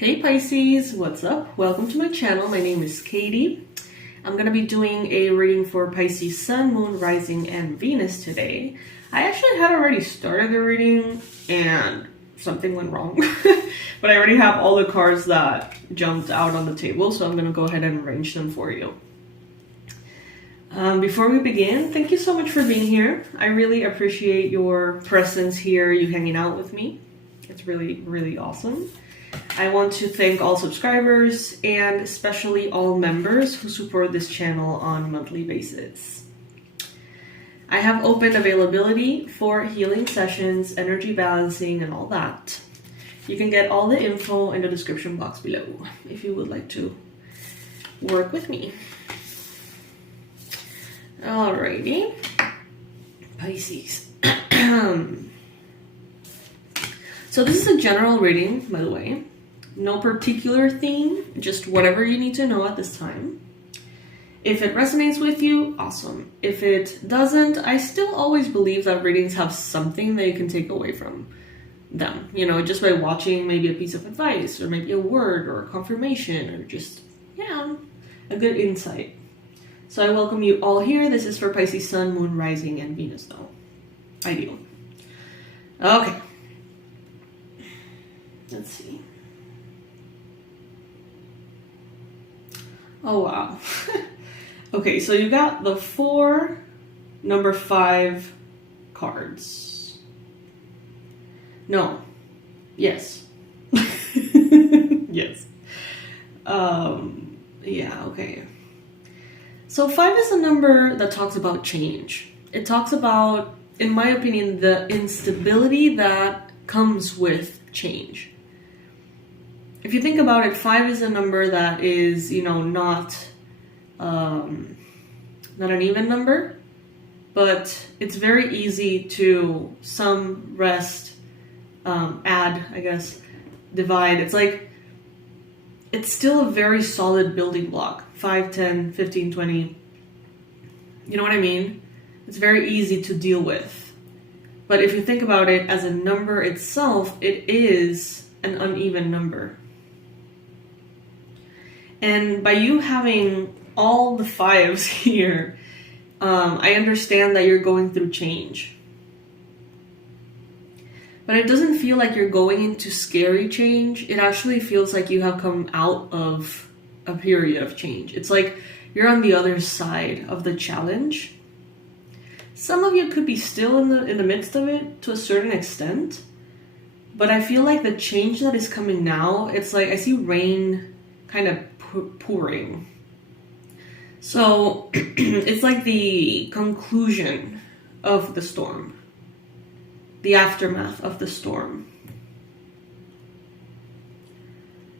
Hey Pisces, what's up? Welcome to my channel. My name is Katie. I'm going to be doing a reading for Pisces Sun, Moon, Rising, and Venus today. I actually had already started the reading and something went wrong. But I already have all the cards that jumped out on the table, so I'm going to go ahead and arrange them for you. Before we begin, thank you so much for being here. I really appreciate your presence here, you hanging out with me. It's really, really awesome. I want to thank all subscribers and especially all members who support this channel on a monthly basis. I have open availability for healing sessions, energy balancing, and all that. You can get all the info in the description box below if you would like to work with me. Alrighty, Pisces. So this is a general reading, by the way. No particular theme, just whatever you need to know at this time. If it resonates with you, awesome. If it doesn't, I still always believe that readings have something that you can take away from them. You know, just by watching maybe a piece of advice, or maybe a word, or a confirmation, or just, yeah, a good insight. So I welcome you all here. This is for Pisces Sun, Moon, Rising, and Venus though. Ideal. Okay. Let's see. Oh, wow. Okay, so you got the 4, number 5 cards. No. Yes. Yes. Yeah, okay. So 5 is a number that talks about change. It talks about, in my opinion, the instability that comes with change. If you think about it, 5 is a number that is, you know, not an even number, but it's very easy to sum, rest, add, I guess, divide. It's like, it's still a very solid building block. 5, 10, 15, 20. You know what I mean? It's very easy to deal with. But if you think about it as a number itself, it is an uneven number. And by you having all the 5s here, I understand that you're going through change. But it doesn't feel like you're going into scary change. It actually feels like you have come out of a period of change. It's like you're on the other side of the challenge. Some of you could be still in the midst of it to a certain extent. But I feel like the change that is coming now, it's like I see rain kind of pouring. So it's like the conclusion of the storm, the aftermath of the storm,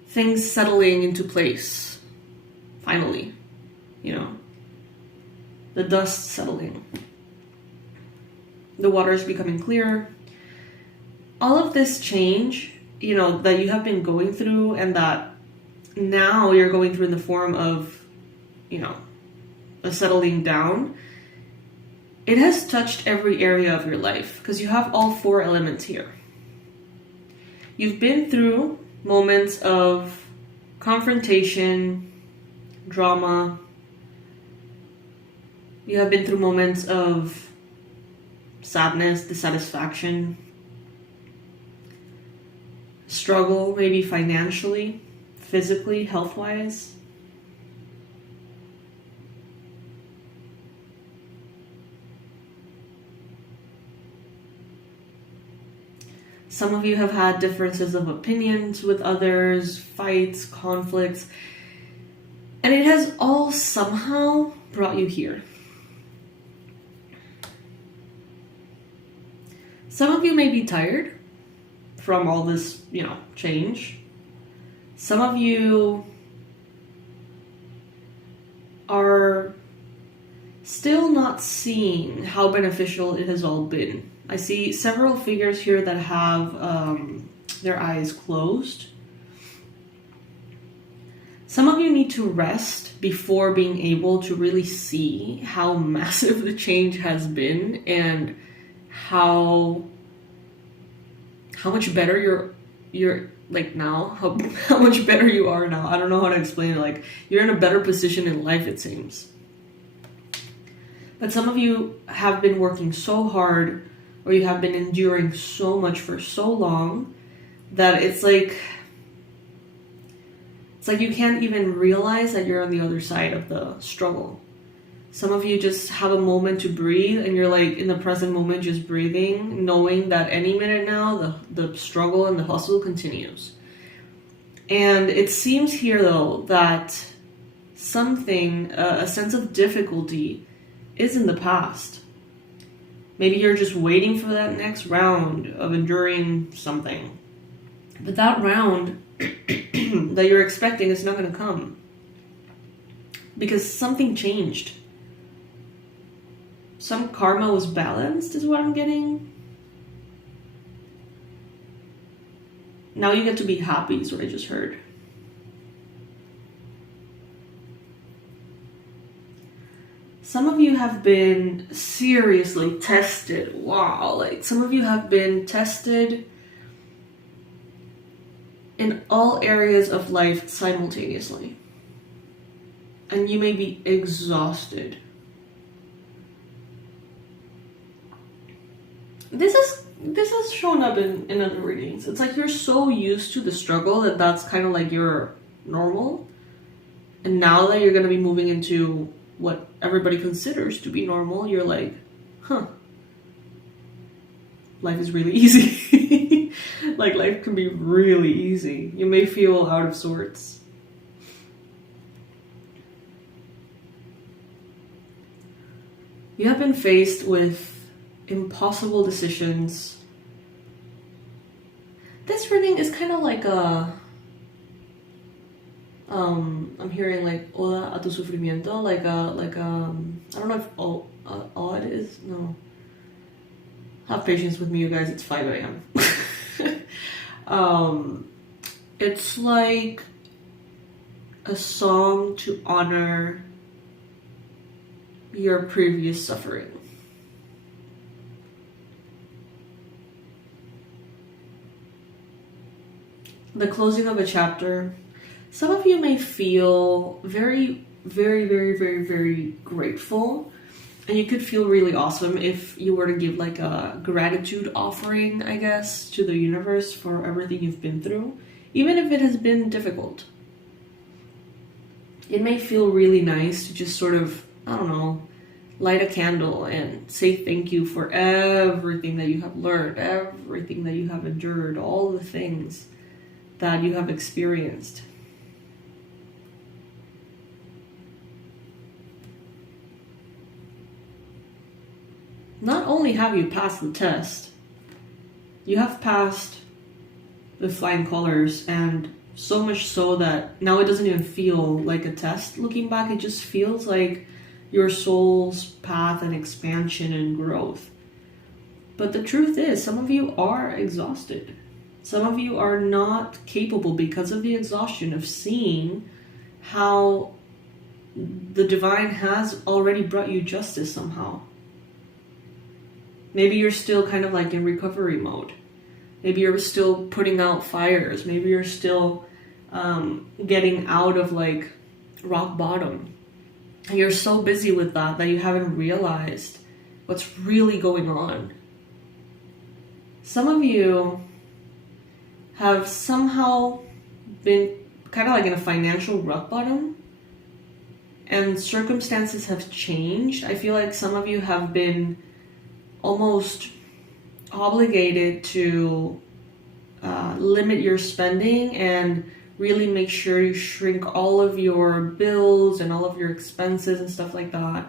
things settling into place finally, you know, the dust settling, the waters becoming clearer. All of this change, you know, that you have been going through and that now you're going through in the form of, you know, a settling down, it has touched every area of your life because you have all 4 elements here. You've been through moments of confrontation, drama. You have been through moments of sadness, dissatisfaction, struggle, maybe financially, physically, health-wise. Some of you have had differences of opinions with others, fights, conflicts, and it has all somehow brought you here. Some of you may be tired from all this, you know, change. Some of you are still not seeing how beneficial it has all been. I see several figures here that have their eyes closed. Some of you need to rest before being able to really see how massive the change has been and how much better you're like now, how much better you are now. I don't know how to explain it. Like, you're in a better position in life, it seems. But some of you have been working so hard, or you have been enduring so much for so long, that it's like you can't even realize that you're on the other side of the struggle. Some of you just have a moment to breathe, and you're like in the present moment just breathing, knowing that any minute now the struggle and the hustle continues. And it seems here though that something, a sense of difficulty, is in the past. Maybe you're just waiting for that next round of enduring something. But that round that you're expecting is not going to come. Because something changed. Some karma was balanced is what I'm getting. Now you get to be happy is what I just heard. Some of you have been seriously tested. Wow, like some of you have been tested in all areas of life simultaneously. And you may be exhausted. This has shown up in other readings. It's like you're so used to the struggle that that's kind of like your normal. And now that you're going to be moving into what everybody considers to be normal, you're like, huh, life is really easy. Like, life can be really easy. You may feel out of sorts. You have been faced with impossible decisions. This reading is kind of like a I'm hearing like "Oda a tu sufrimiento," like a I don't know if odd is, no. Have patience with me, you guys. It's 5 a.m. It's like a song to honor your previous suffering. The closing of a chapter. Some of you may feel very, very, very, very, very grateful. And you could feel really awesome if you were to give like a gratitude offering, I guess, to the universe for everything you've been through. Even if it has been difficult. It may feel really nice to just sort of, I don't know, light a candle and say thank you for everything that you have learned, everything that you have endured, all the things that you have experienced. Not only have you passed the test, you have passed the flying colors, and so much so that now it doesn't even feel like a test. Looking back, it just feels like your soul's path and expansion and growth. But the truth is, some of you are exhausted. Some of you are not capable because of the exhaustion of seeing how the divine has already brought you justice somehow. Maybe you're still kind of like in recovery mode. Maybe you're still putting out fires. Maybe you're still getting out of like rock bottom. And you're so busy with that you haven't realized what's really going on. Some of you have somehow been kind of like in a financial rock bottom, and circumstances have changed. I feel like some of you have been almost obligated to limit your spending and really make sure you shrink all of your bills and all of your expenses and stuff like that,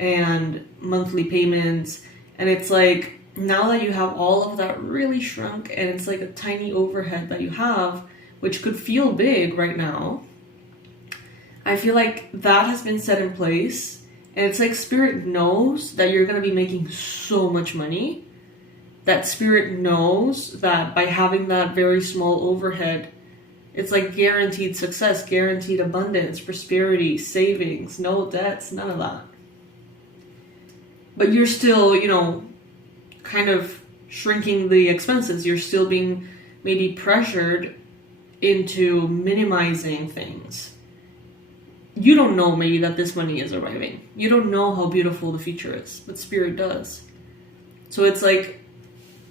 and monthly payments. And it's like, now that you have all of that really shrunk, and it's like a tiny overhead that you have, which could feel big right now, I feel like that has been set in place. And it's like Spirit knows that you're going to be making so much money. That Spirit knows that by having that very small overhead, it's like guaranteed success, guaranteed abundance, prosperity, savings, no debts, none of that. But you're still, kind of shrinking the expenses. You're still being maybe pressured into minimizing things. You don't know maybe that this money is arriving. You don't know how beautiful the future is, but Spirit does. So it's like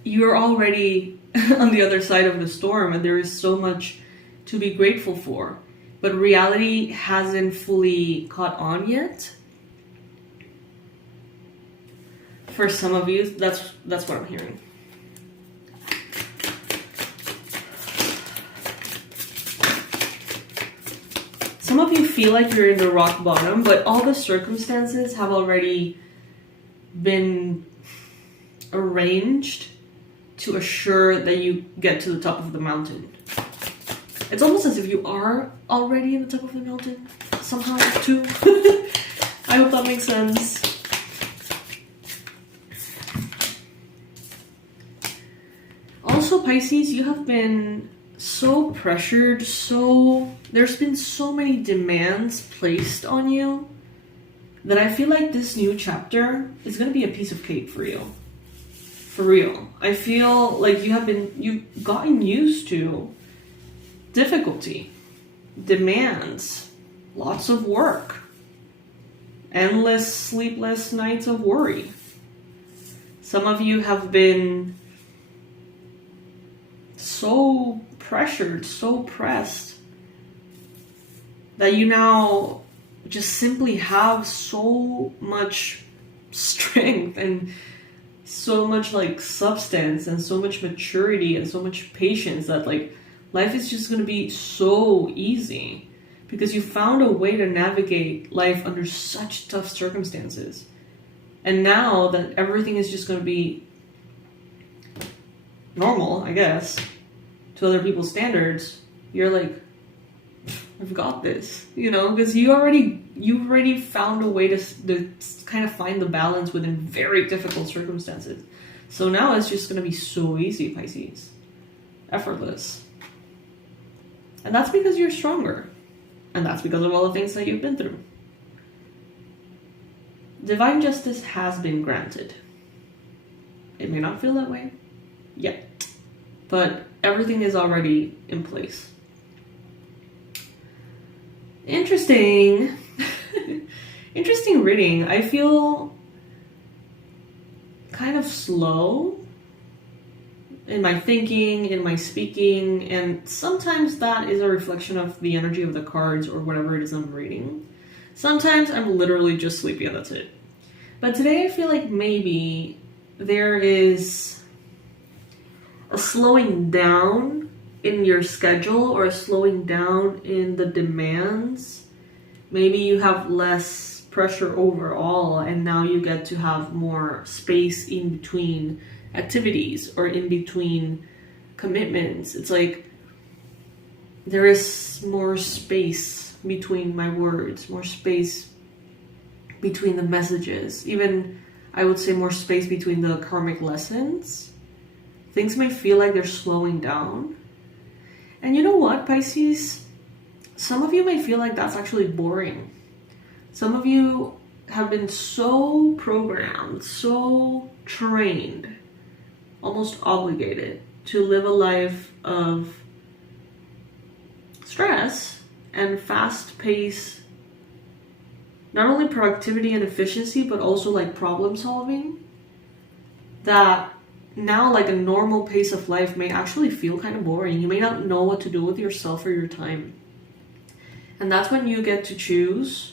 you're already on the other side of the storm, and there is so much to be grateful for. But reality hasn't fully caught on yet. For some of you, that's what I'm hearing. Some of you feel like you're in the rock bottom, but all the circumstances have already been arranged to assure that you get to the top of the mountain. It's almost as if you are already in the top of the mountain somehow too. I hope that makes sense. Also, Pisces, you have been so pressured, there's been so many demands placed on you that I feel like this new chapter is going to be a piece of cake for you. For real. I feel like you've gotten used to difficulty, demands, lots of work, endless sleepless nights of worry. Some of you have been so pressured, so pressed, that you now just simply have so much strength and so much like substance and so much maturity and so much patience that like life is just going to be so easy because you found a way to navigate life under such tough circumstances. And now that everything is just going to be normal, I guess, to other people's standards, you're like, I've got this, you know, because you already found a way to kind of find the balance within very difficult circumstances. So now it's just going to be so easy, Pisces. Effortless. And that's because you're stronger. And that's because of all the things that you've been through. Divine justice has been granted. It may not feel that way yet, but everything is already in place. Interesting. Interesting reading. I feel kind of slow in my thinking, in my speaking, and sometimes that is a reflection of the energy of the cards or whatever it is I'm reading. Sometimes I'm literally just sleepy and that's it. But today I feel like maybe there is a slowing down in your schedule or a slowing down in the demands. Maybe you have less pressure overall and now you get to have more space in between activities or in between commitments. It's like there is more space between my words, more space between the messages, even I would say more space between the karmic lessons. Things may feel like they're slowing down. And you know what, Pisces? Some of you may feel like that's actually boring. Some of you have been so programmed, so trained, almost obligated to live a life of stress and fast-paced, not only productivity and efficiency, but also like problem solving, that now like a normal pace of life may actually feel kind of boring. You may not know what to do with yourself or your time. And that's when you get to choose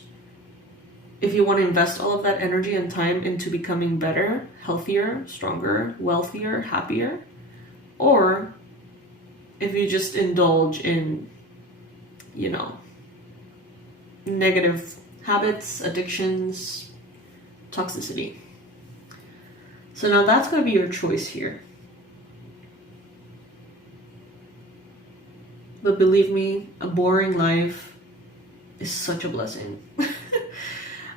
if you want to invest all of that energy and time into becoming better, healthier, stronger, wealthier, happier, or if you just indulge in, you know, negative habits, addictions, toxicity. So now that's going to be your choice here. But believe me, a boring life is such a blessing.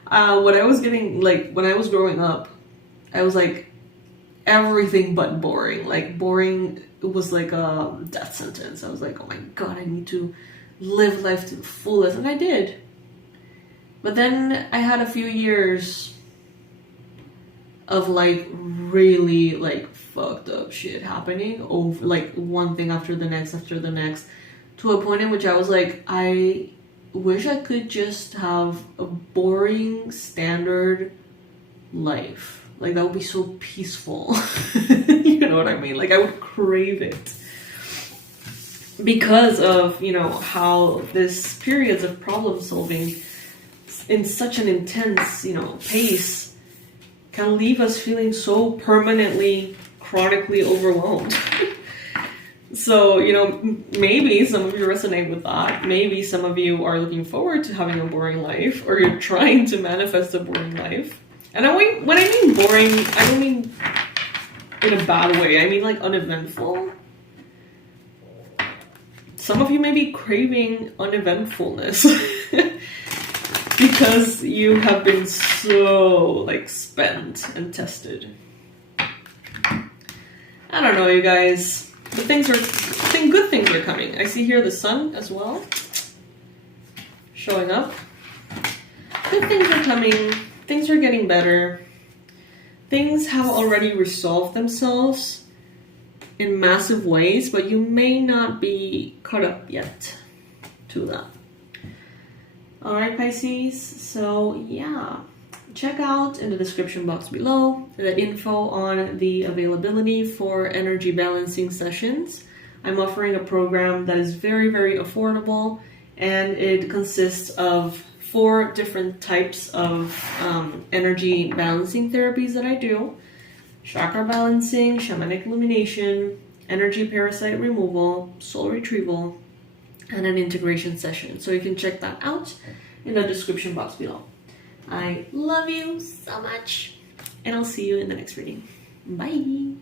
When I was growing up, I was like, everything but boring. Like, boring was like a death sentence. I was like, oh my God, I need to live life to the fullest. And I did. But then I had a few years of like really like fucked up shit happening over like one thing after the next, to a point in which I was like, I wish I could just have a boring, standard life. Like, that would be so peaceful. You know what I mean? Like, I would crave it. Because of, you know, how this periods of problem solving in such an intense, you know, pace can leave us feeling so permanently, chronically overwhelmed. So, you know, maybe some of you resonate with that. Maybe some of you are looking forward to having a boring life, or you're trying to manifest a boring life. And when I mean boring, I don't mean in a bad way. I mean like uneventful. Some of you may be craving uneventfulness because you have been so like spent and tested. I don't know, you guys. But good things are coming. I see here the sun as well showing up. Good things are coming. Things are getting better. Things have already resolved themselves in massive ways, but you may not be caught up yet to that. Alright, Pisces, so yeah, check out in the description box below the info on the availability for energy balancing sessions. I'm offering a program that is very, very affordable, and it consists of 4 different types of energy balancing therapies that I do. Chakra balancing, shamanic illumination, energy parasite removal, soul retrieval, and an integration session. So you can check that out in the description box below. I love you so much, and I'll see you in the next reading. Bye!